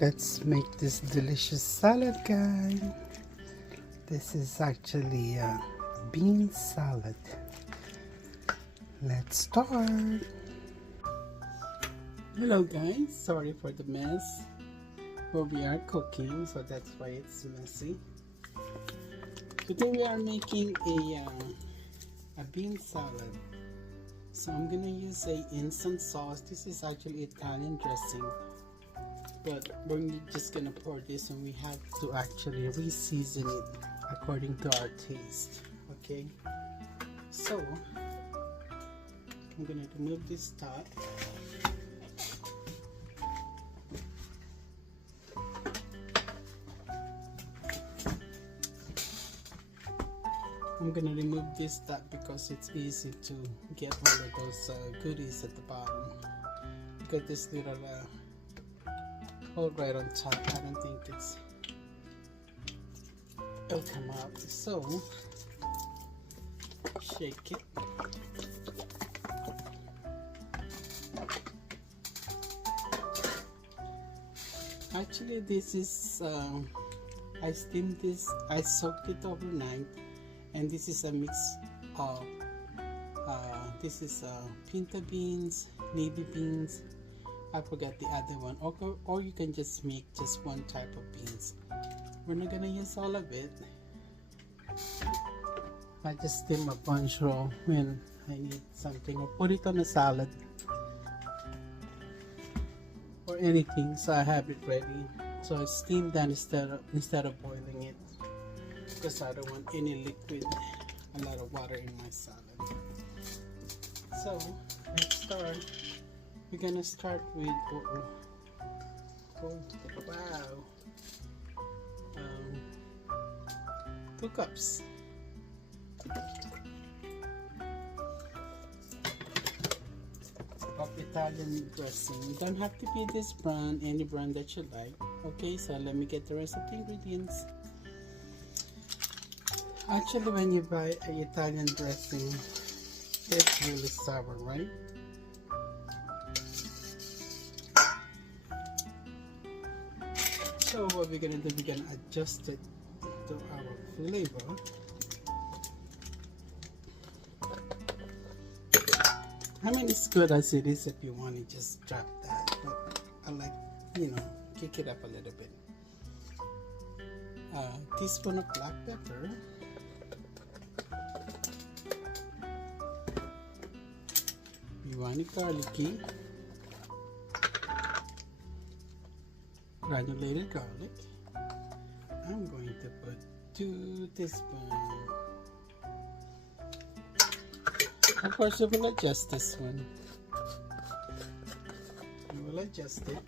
Let's make this delicious salad, guys. This is actually a bean salad. Let's start. Hello guys, sorry for the mess, but we are cooking, so that's why it's messy. Today we are making a bean salad. So I'm gonna use a instant sauce. This is actually Italian dressing, but we're just gonna pour this, and we have to actually re-season it according to our taste. Okay, so I'm gonna remove this top. I'm gonna remove this top because it's easy to get all of those goodies at the bottom. Got this little hole right on top. I don't think it'll come out. So shake it. Actually, this is I steamed this. I soaked it overnight. And this is a mix of pinto beans, navy beans. I forgot the other one. Or you can just make just one type of beans. We're not gonna use all of it. I just steam a bunch raw when I need something, or put it on a salad or anything. So I have it ready. So I steam that instead of boiling it, because I don't want any liquid, a lot of water in my salad. So let's start. We're gonna start with wow, 2 cups. Of Italian dressing. You don't have to be this brand, any brand that you like. Okay, so let me get the rest of the ingredients. Actually, when you buy an Italian dressing, it's really sour, right? So what we're gonna do, we're gonna adjust it to our flavor. I mean, it's good as it is. If you want to just drop that, but I like, kick it up a little bit. Teaspoon of black pepper. You want it garlicky. Granulated garlic. I'm going to put 2 teaspoons. Of course, you will adjust this one. You will adjust it.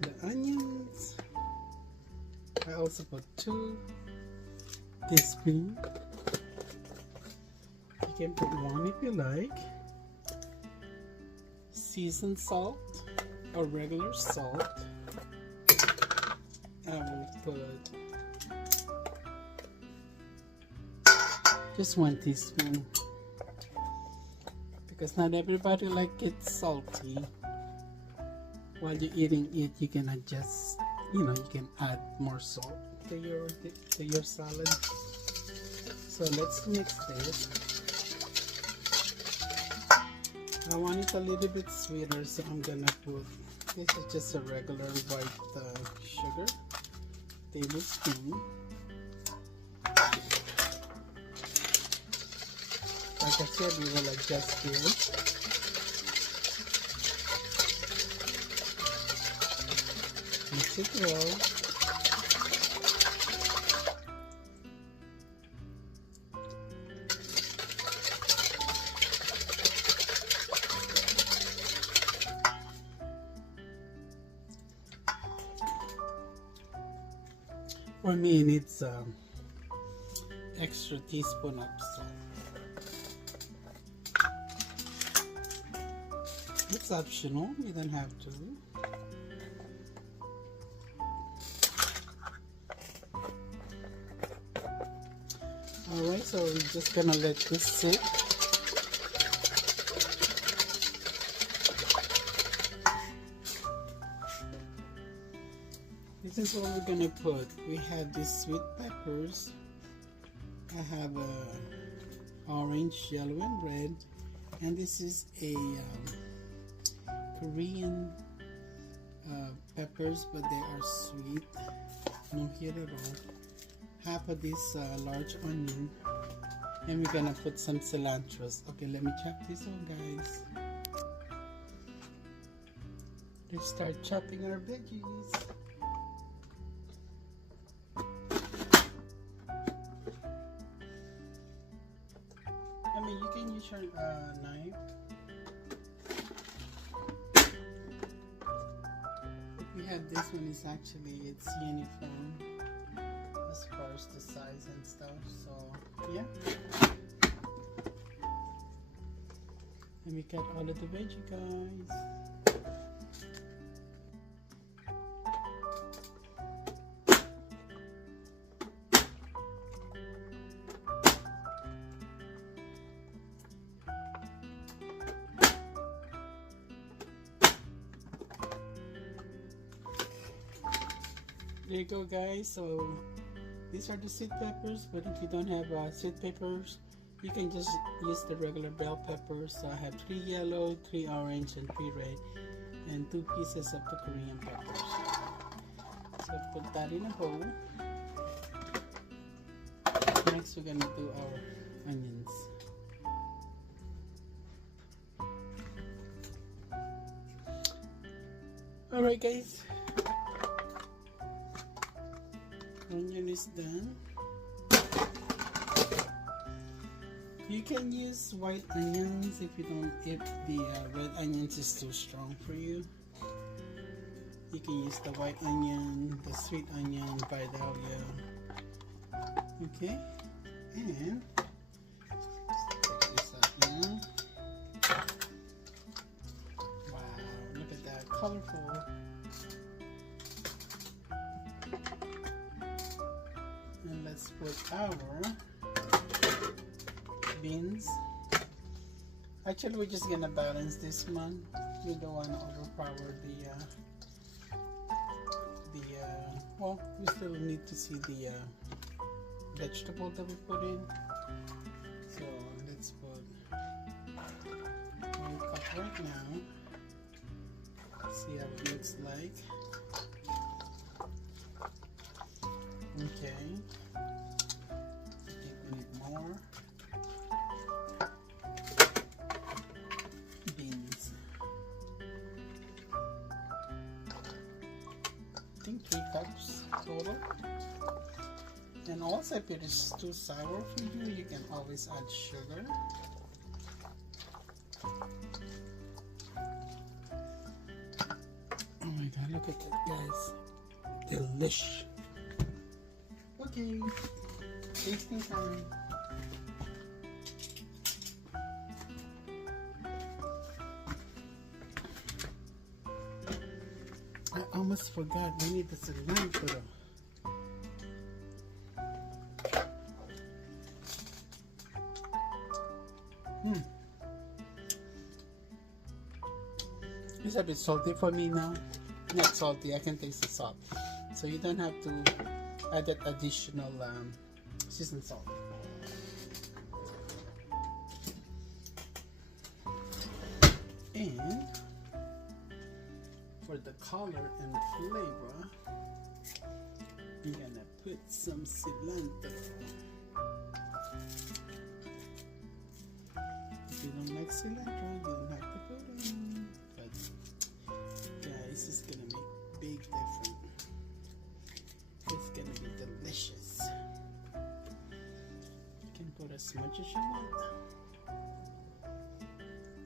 The onions. I also put 2 teaspoons. You can put 1 if you like. Seasoned salt or regular salt. I will put just 1 teaspoon, because not everybody like it salty. While you're eating it, you can adjust. You can add more salt to your salad. So let's mix this. I want it a little bit sweeter, so I'm gonna put, this is just a regular white sugar, tablespoon. Like I said, we will adjust this. Mix it well. For me, it needs extra teaspoon of salt. It's optional, you don't have to. Alright, so we're just gonna let this sit. This is what we're gonna put. We have these sweet peppers. I have orange, yellow, and red. And this is a Korean peppers, but they are sweet. No heat at all. Half of this large onion. And we're gonna put some cilantro. Okay, let me chop this one, guys. Let's start chopping our veggies. I mean, you can use your knife. We have this one is actually, it's uniform as far as the size and stuff, so yeah. Let me cut all of the veggie, guys. There you go, guys. So these are the sweet peppers, but if you don't have sweet peppers, you can just use the regular bell peppers. So I have 3 yellow, 3 orange, and 3 red, and 2 pieces of the Korean peppers. So put that in a bowl. Next, we're gonna do our onions. Alright, guys. Onion is done. You can use white onions if the red onions is too strong for you. You can use the white onion, the sweet onion, Vidalia. Okay, and take this out now. Wow, look at that, colorful. And let's put our beans. Actually, we're just gonna balance this one. We don't want to overpower well, we still need to see the vegetable that we put in. So let's put 1 cup right now. See how it looks like. Okay. I think we need more. Beans. I think 3 cups total. And also, if it is too sour for you, you can always add sugar. Oh my god, look at that, guys. Delish. Okay, tasting time. I almost forgot, we need the cilantro. It's a bit salty for me now. Not salty, I can taste the salt. So you don't have to add that additional seasoned salt. And for the color and flavor, you're gonna put some cilantro. If you don't like cilantro, you don't have to put it. But guys, it's gonna make big difference. It's gonna be delicious. You can put as much as you want.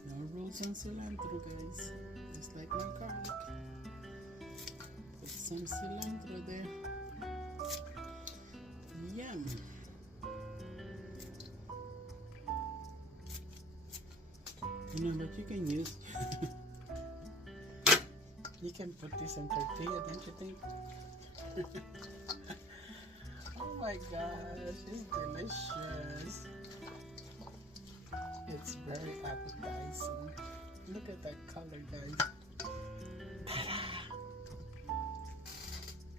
No rules on cilantro, guys. Just like my garlic. Put some cilantro there. Yum. You know what you can use? You can put this in tortilla, don't you think? Oh my gosh, it's delicious. It's very appetizing. Look at that color, guys.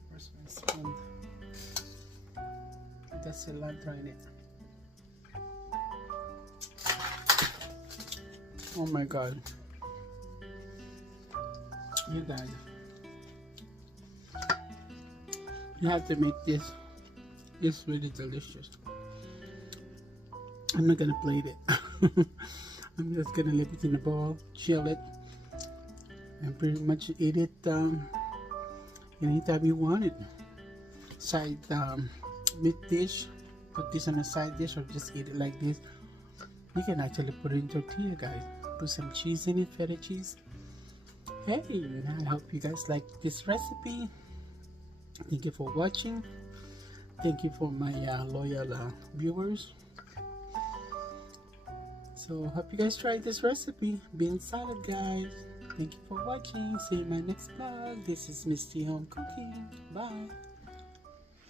Where's and the cilantro in it. Oh my god, you guys, you have to make this. It's really delicious. I'm not gonna plate it. I'm just gonna leave it in the bowl, chill it, and pretty much eat it anytime you want it. Side meat dish, put this on a side dish, or just eat it like this. You can actually put it in tortilla, guys. Put some cheese in it, feta cheese. Hey, I hope you guys like this recipe. Thank you for watching. Thank you for my loyal viewers. So hope you guys try this recipe, bean salad, guys. Thank you for watching. See you in my next vlog. This is Misty Home Cooking. Bye.